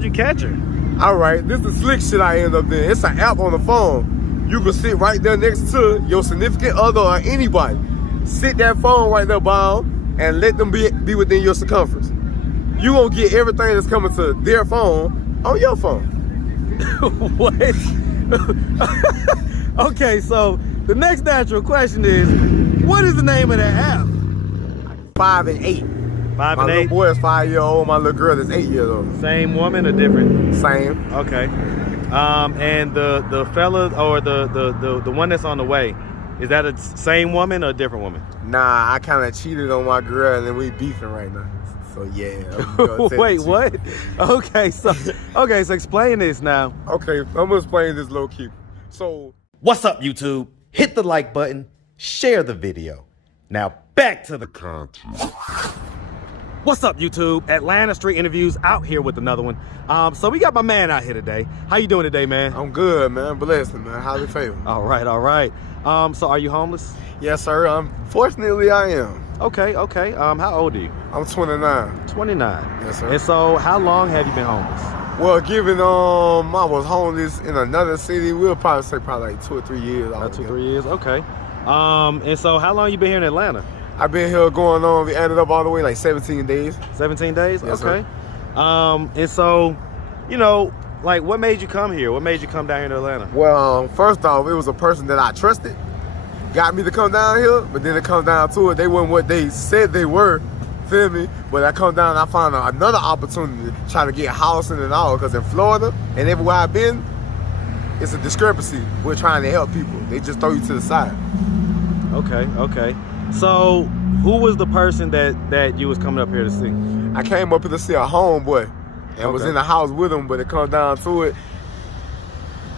how'd you catch her? All right, this is the slick shit I end up doing. It's an app on the phone. You can sit right there next to your significant other or anybody. Sit that phone right there by them and let them be within your circumference. You gonna get everything that's coming to their phone on your phone. What? Okay, so the next natural question is, what is the name of that app? 5 and 8. 5 My and little 8? boy is 5 years old. My little girl is 8 years old. Same woman or different? Same. Okay. And the fella or the one that's on the way, is that a same woman or a different woman? Nah, I kind of cheated on my girl and we beefing right now. So yeah. Wait, what? Okay, so explain this now. Okay, I'm gonna explain this low key. So What's up, YouTube? Hit the like button, share the video. Now back to the content. What's up, YouTube? Atlanta Street Interviews out here with another one. So we got my man out here today. How you doing today, man? I'm good, man. Blessed, man. How's it feel? All right. So are you homeless? Yes, sir. Unfortunately, I am. Okay. How old are you? I'm 29. 29. Yes, sir. And so how long have you been homeless? Well, given I was homeless in another city, we'll probably say like 2 or 3 years. About 2 or 3 years. Okay. And so how long you been here in Atlanta? I've been here going on. We added up all the way like 17 days. 17 days. Yes, okay. Sir. And so, like, what made you come here? What made you come down here to Atlanta? Well, first off, it was a person that I trusted. Got me to come down here, but then it comes down to it. They weren't what they said they were, feel me? But I come down and I found another opportunity to try to get housing and all, because in Florida and everywhere I've been, it's a discrepancy. We're trying to help people. They just throw you to the side. Okay. So, who was the person that you was coming up here to see? I came up here to see a homeboy and was Okay. in the house with him, but it comes down to it.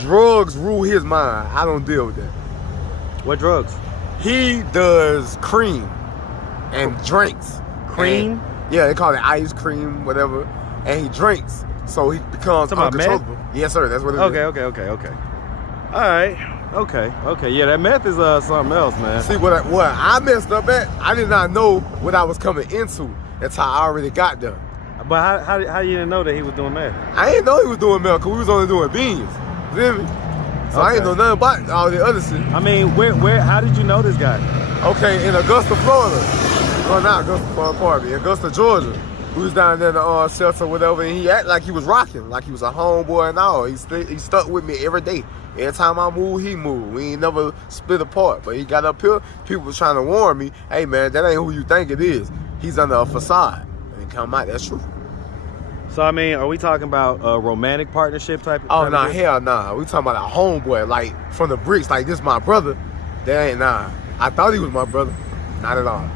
Drugs rule his mind. I don't deal with that. What drugs? He does cream and drinks. Cream? And, yeah, they call it ice cream, whatever. And he drinks, so he becomes Talking about meth? uncontrollable. Yes, sir. That's what it is. Okay. All right. Okay. Yeah, that meth is something else, man. See what I messed up at? I did not know what I was coming into until I already got there. But how you didn't know that he was doing meth? I didn't know he was doing milk, because we was only doing beans. Feel me? So I Okay. ain't know nothing about all the other shit. I mean, how did you know this guy? Okay, in Augusta, Florida. Well, not Augusta, Florida, pardon me. Augusta, Georgia. We was down there in the shelter or whatever, and he acted like he was rocking, like he was a homeboy and all. He stuck with me every day. Every time I moved, he moved. We ain't never split apart. But he got up here, people was trying to warn me, hey man, that ain't who you think it is. He's under a facade. And he come out, that's true. So, I mean, are we talking about a romantic partnership type? Oh, nah, hell nah. We talking about a homeboy, like from the bricks, like this my brother. That ain't, nah. I thought he was my brother. Not at all.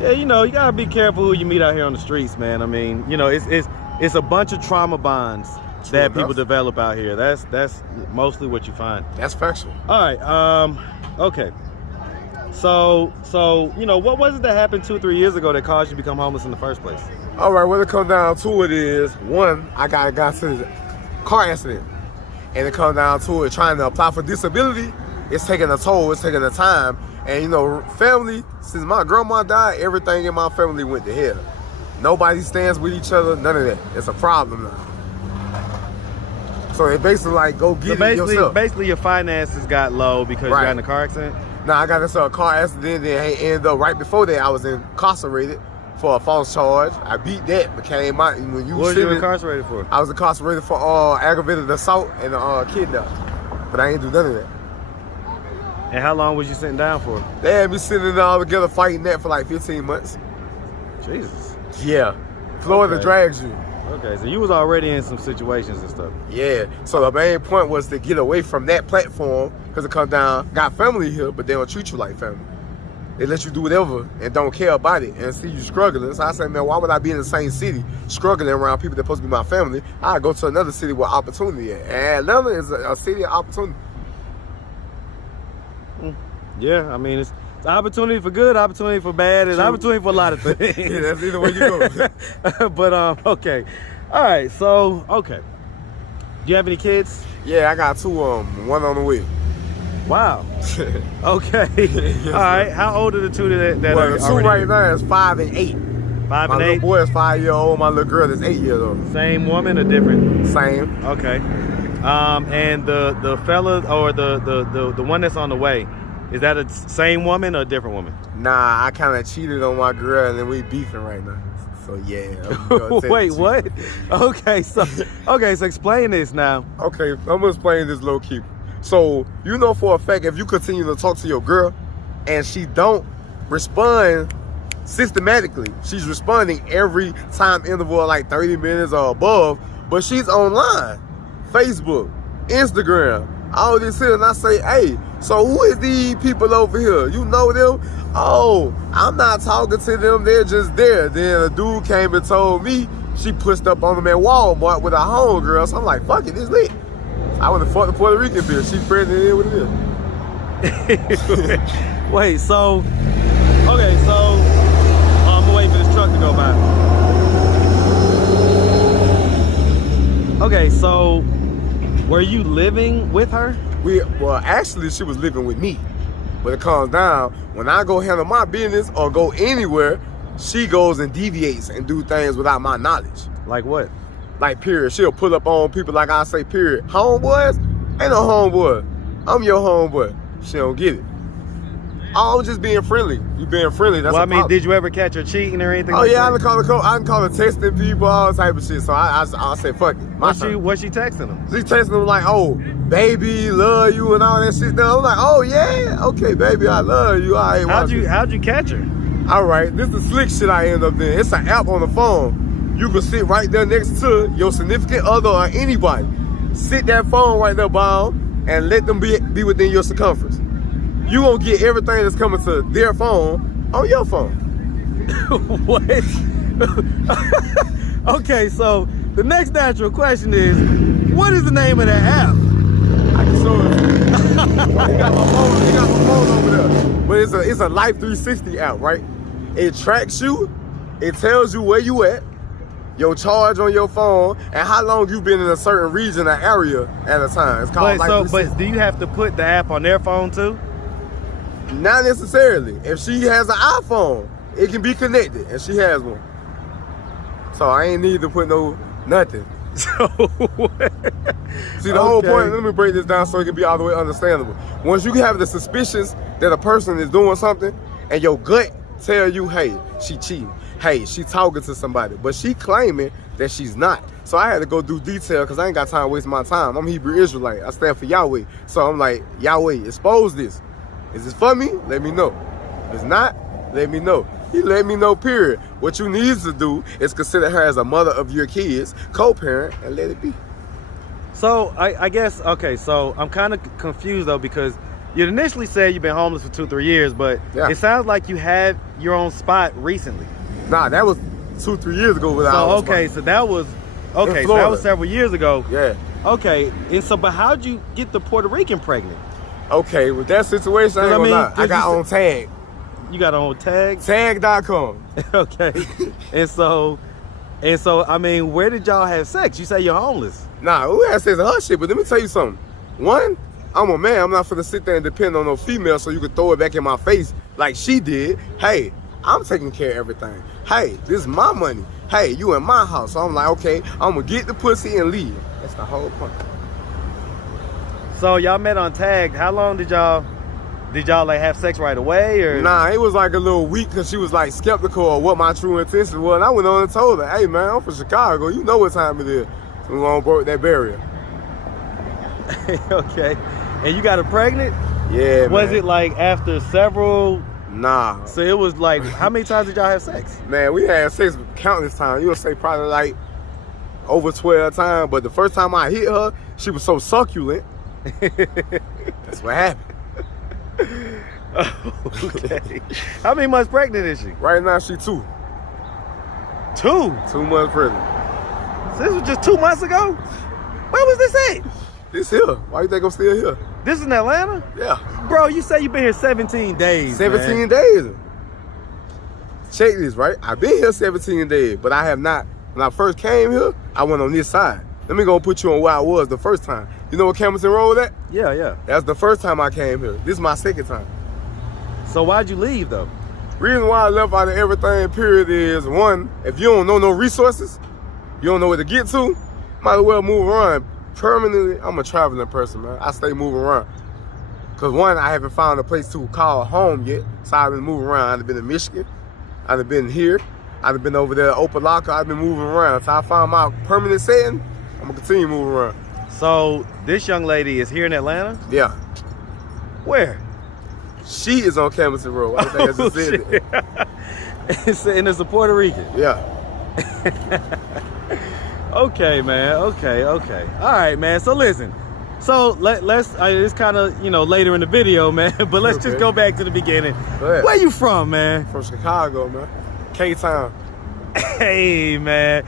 Yeah, you gotta be careful who you meet out here on the streets, man. I mean, it's a bunch of trauma bonds that people develop out here. That's mostly what you find. That's factual. All right. Okay. So what was it that happened 2 or 3 years ago that caused you to become homeless in the first place? All right, what it comes down to it is, one, I got into a car accident. And it comes down to it, trying to apply for disability, it's taking a toll, it's taking a time. And family, since my grandma died, everything in my family went to hell. Nobody stands with each other, none of that. It's a problem now. So it basically like, go get it yourself. Basically your finances got low because you got in a car accident? Now I got into a car accident, then ended up right before that I was incarcerated for a false charge. I beat that, but came out. And when you what were you incarcerated for? I was incarcerated for aggravated assault and kidnap. But I ain't do none of that. And how long was you sitting down for? They had me sitting all together fighting that for like 15 months. Jesus. Yeah. Florida drags you. Okay, so you was already in some situations and stuff. Yeah. So the main point was to get away from that platform, because it comes down, got family here, but they don't treat you like family. They let you do whatever and don't care about it and see you struggling. So I said, man, why would I be in the same city struggling around people that supposed to be my family? I'd go to another city where opportunity at. And Atlanta is a city of opportunity. Yeah, I mean, it's opportunity for good, opportunity for bad, and opportunity for a lot of things. Yeah, that's either way you go. But, okay. All right, so, okay. Do you have any kids? Yeah, I got two, one on the way. Wow. Okay. Yes, all right, how old are the two that well, are the two right now is 5 and 8. 5 My and little 8? boy is 5-year-old. My little girl is 8 years old. Same woman or different? Same. Okay. And the fella or the one that's on the way, is that a same woman or a different woman? Nah, I kind of cheated on my girl and we beefing right now. So yeah. I'm gonna tell Wait, you. what? Okay, so explain this now. Okay, I'm gonna explain this low key. So you know for a fact, if you continue to talk to your girl and she don't respond systematically, she's responding every time interval like 30 minutes or above, but she's online, Facebook, Instagram, all this here, and I say, hey, so who is these people over here? You know them? Oh, I'm not talking to them, they're just there. Then a dude came and told me she pushed up on him at Walmart with a homegirl, so I'm like, fuck it, it's lit. I would have fought the Puerto Rican bitch. She pregnant in with it. Wait, so, okay, so, I'm gonna wait for this truck to go by. Okay, so, were you living with her? Well, actually, she was living with me. But it comes down, when I go handle my business or go anywhere, she goes and deviates and do things without my knowledge. Like what? Like, period. She'll pull up on people like I say, period. Homeboys? Ain't no homeboy. I'm your homeboy. She don't get it. Oh, I'm just being friendly. You being friendly, that's Well, a I mean, problem. did you ever catch her cheating or anything? Oh, like yeah, that? I can call her texting people, all type of shit. So I say, fuck it. What's she texting them? She texting them like, oh, baby, love you and all that shit. Now I'm like, oh yeah, okay, baby, I love you. All right, How'd you catch her? All right, this is the slick shit I end up doing. It's an app on the phone. You can sit right there next to your significant other or anybody. Sit that phone right there, bomb, and let them be within your circumference. You gonna get everything that's coming to their phone on your phone. What? Okay, so the next natural question is, what is the name of that app? I can show it. He got my phone over there. But it's a Life 360 app, right? It tracks you, it tells you where you at, your charge on your phone, and how long you've been in a certain region or area at a time. It's called Life 360. But do you have to put the app on their phone too? Not necessarily. If she has an iPhone, it can be connected, and she has one. So I ain't need to put nothing. So See, the whole point, let me break this down so it can be all the way understandable. Once you have the suspicions that a person is doing something, and your gut tell you, hey, she cheating, hey, she talking to somebody, but she claiming that she's not. So I had to go do detail because I ain't got time to waste my time. I'm Hebrew Israelite. I stand for Yahweh. So I'm like, Yahweh, expose this. Is this for me? Let me know. If it's not, let me know. He let me know, period. What you need to do is consider her as a mother of your kids, co-parent, and let it be. So I guess, okay, so I'm kind of confused though, because you initially said you've been homeless for 2-3 years, but Yeah. it sounds like you had your own spot recently. Nah, that was 2-3 years ago without. So okay, so that was several years ago. Yeah. Okay, and so but how'd you get the Puerto Rican pregnant? Okay, with that situation, I ain't gonna lie. I got on tag. You got on tag? Tag.com. Okay. and so I mean, where did y'all have sex? You say you're homeless. Nah, who has sex in her shit? But let me tell you something. One, I'm a man. I'm not finna sit there and depend on no female so you can throw it back in my face like she did. Hey, I'm taking care of everything. Hey, this is my money. Hey, you in my house. So I'm like, okay, I'm gonna get the pussy and leave. That's the whole point. So y'all met on tag. How long did y'all like have sex right away, or? Nah, it was like a little week because she was like skeptical of what my true intention was. And I went on and told her, hey man, I'm from Chicago. You know what time it is. So we gonna break that barrier. Okay. And you got her pregnant? Yeah, Was man. it like after several? Nah. So it was like, how many times did y'all have sex? Man, we had sex countless times. You'll say probably like over 12 times. But the first time I hit her, she was so succulent. That's what happened. Okay. How many months pregnant is she? Right now, she 2. 2. 2 months pregnant. So this was just 2 months ago? Where was this at? This here. Why you think I'm still here? This is in Atlanta? Yeah. Bro, you say you've been here 17 days. 17 man. days. Check this, right? I've been here 17 days, but I have not. When I first came here, I went on this side. Let me go put you on where I was the first time. You know what Campbellton Road at? Yeah. That's the first time I came here. This is my second time. So why'd you leave though? Reason why I left out of everything, period, is one, if you don't know no resources, you don't know where to get to, might as well move around. Permanently, I'm a traveling person, man. I stay moving around. Cause one, I haven't found a place to call home yet, so I've been moving around. I've been in Michigan, I've been here, I've been over there at Opalaka, I've been moving around. So I found my permanent setting, I'm gonna continue moving around. So this young lady is here in Atlanta? Yeah. Where? She is on Camden Road. I think I just said it. And it's a Puerto Rican. Yeah. Okay, man. Okay. All right, man. So listen. So let's. It's kind of later in the video, man. But let's just go back to the beginning. Where you from, man? From Chicago, man. K-Town. Hey, man.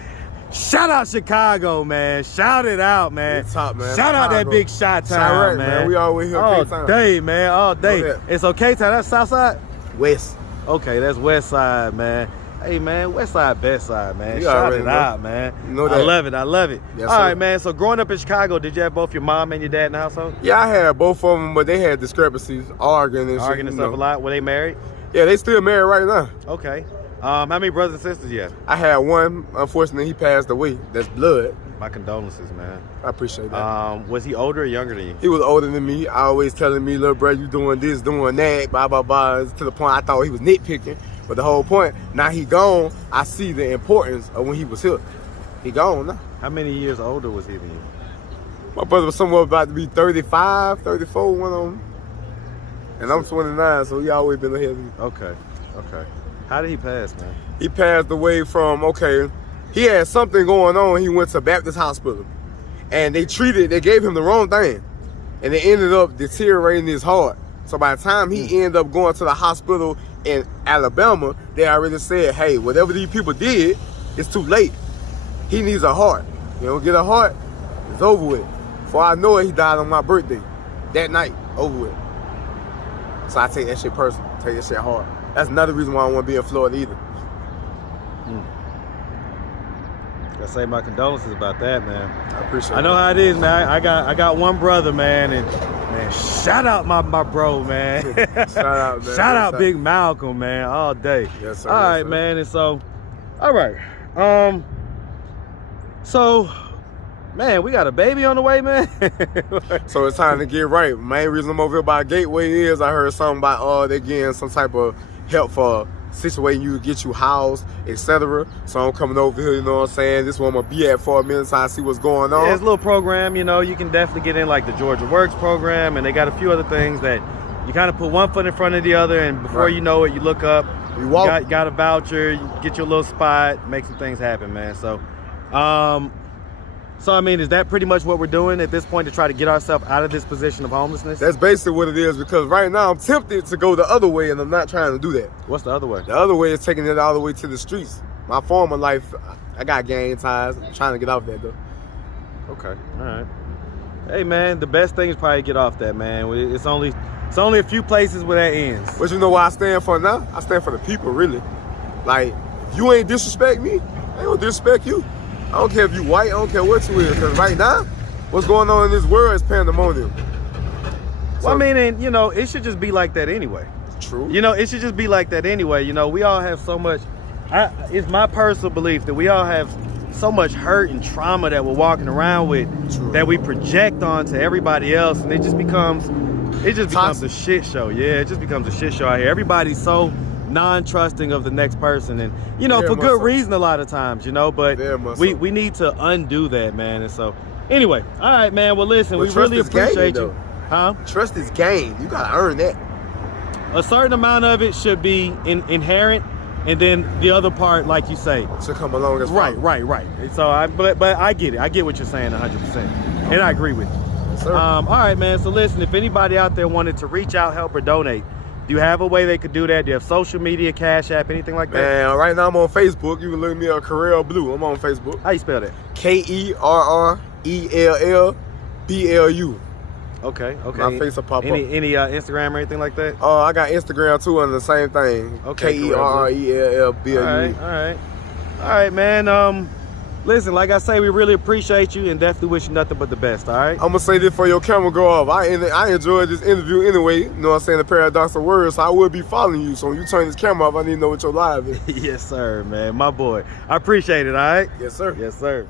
Shout out Chicago, man. Shout it out, man. Top, man. Shout out that big shot town, man. We always here all K-Town. day, man. All day. It's okay town. That's south side? West. Okay, that's west side, man. Hey, man, west side, best side, man. You Shout it already out, know. man. You know that. I love it. Yes, all sir. right, man. So growing up in Chicago, did you have both your mom and your dad in the household? Yeah, I had both of them, but they had discrepancies, arguing and shit. Arguing and stuff a lot. Were they married? Yeah, they still married right now. Okay. How many brothers and sisters you have? I had one. Unfortunately, he passed away. That's blood. My condolences, man. I appreciate that. Was he older or younger than you? He was older than me. Always telling me, little bro, you doing this, doing that, blah, blah, blah. To the point I thought he was nitpicking. But the whole point, now he gone, I see the importance of when he was here. He gone now. How many years older was he than you? My brother was somewhere about to be 35, 34, one of them. And I'm 29, so he always been ahead of me. Okay. How did he pass, man? He passed away from, he had something going on. He went to Baptist Hospital. And they gave him the wrong thing. And it ended up deteriorating his heart. So by the time he ended up going to the hospital in Alabama, they already said, hey, whatever these people did, it's too late. He needs a heart. You don't get a heart, it's over with. Before I know it, he died on my birthday. That night, over with. So I take that shit personal, take that shit hard. That's another reason why I don't want to be in Florida either. I say my condolences about that, man. I appreciate it. I know how it is, man. I got one brother, man, and man, shout out my bro, man. Shout out, man. Shout out Big Malcolm, man, all day. Yes, sir. All right, sir. man, and so, all right. So, man, we got a baby on the way, man. So it's time to get right. Main reason I'm over here by Gateway is I heard something about they getting some type of help for situating you, get you housed, etc. So I'm coming over here, you know what I'm saying? This is where I'm gonna be at for a minute so I see what's going on. Yeah, it's a little program, you can definitely get in like the Georgia Works program, and they got a few other things that you kind of put one foot in front of the other, and before you know it, you look up, you got a voucher, you get your little spot, make some things happen, man. So, I mean, is that pretty much what we're doing at this point to try to get ourselves out of this position of homelessness? That's basically what it is, because right now I'm tempted to go the other way, and I'm not trying to do that. What's the other way? The other way is taking it all the way to the streets. My former life, I got gang ties. I'm trying to get off that, though. Okay, all right. Hey, man, the best thing is probably get off that, man. It's only a few places where that ends. But you know what I stand for now? I stand for the people, really. Like, if you ain't disrespect me, I ain't gonna disrespect you. I don't care if you white, I don't care what you is, because right now, what's going on in this world is pandemonium. Well, I mean, and, it should just be like that anyway. True. It should just be like that anyway. We all have so much, it's my personal belief that we all have so much hurt and trauma that we're walking around with. True. That we project onto everybody else, and it just becomes a shit show. Yeah, it just becomes a shit show out here. Everybody's so non-trusting of the next person, and for good reason a lot of times, but we need to undo that, man. And so anyway, all right, man, well listen, we really appreciate you. Trust is gained. You gotta earn that. A certain amount of it should be inherent, and then the other part, like you say, should come along as well. Right. So but I get it. I get what you're saying 100%, and I agree with you. Yes, sir. All right, man. So listen, if anybody out there wanted to reach out, help, or donate, do you have a way they could do that? Do you have social media, Cash App, anything like that? Man, right now I'm on Facebook. You can look me up, Karel Blue. I'm on Facebook. How you spell that? KERRELLBLU. Okay. My face will pop up. Any Instagram or anything like that? I got Instagram too, and the same thing. Okay. KERRELLBLU. All right, man. Listen, like I say, we really appreciate you and definitely wish you nothing but the best, all right? I'm gonna say this for your camera go off. I enjoyed this interview anyway. You know what I'm saying? The paradox of words. So I will be following you. So when you turn this camera off, I need to know what your live is. Yes, sir, man. My boy. I appreciate it, all right? Yes, sir. Yes, sir.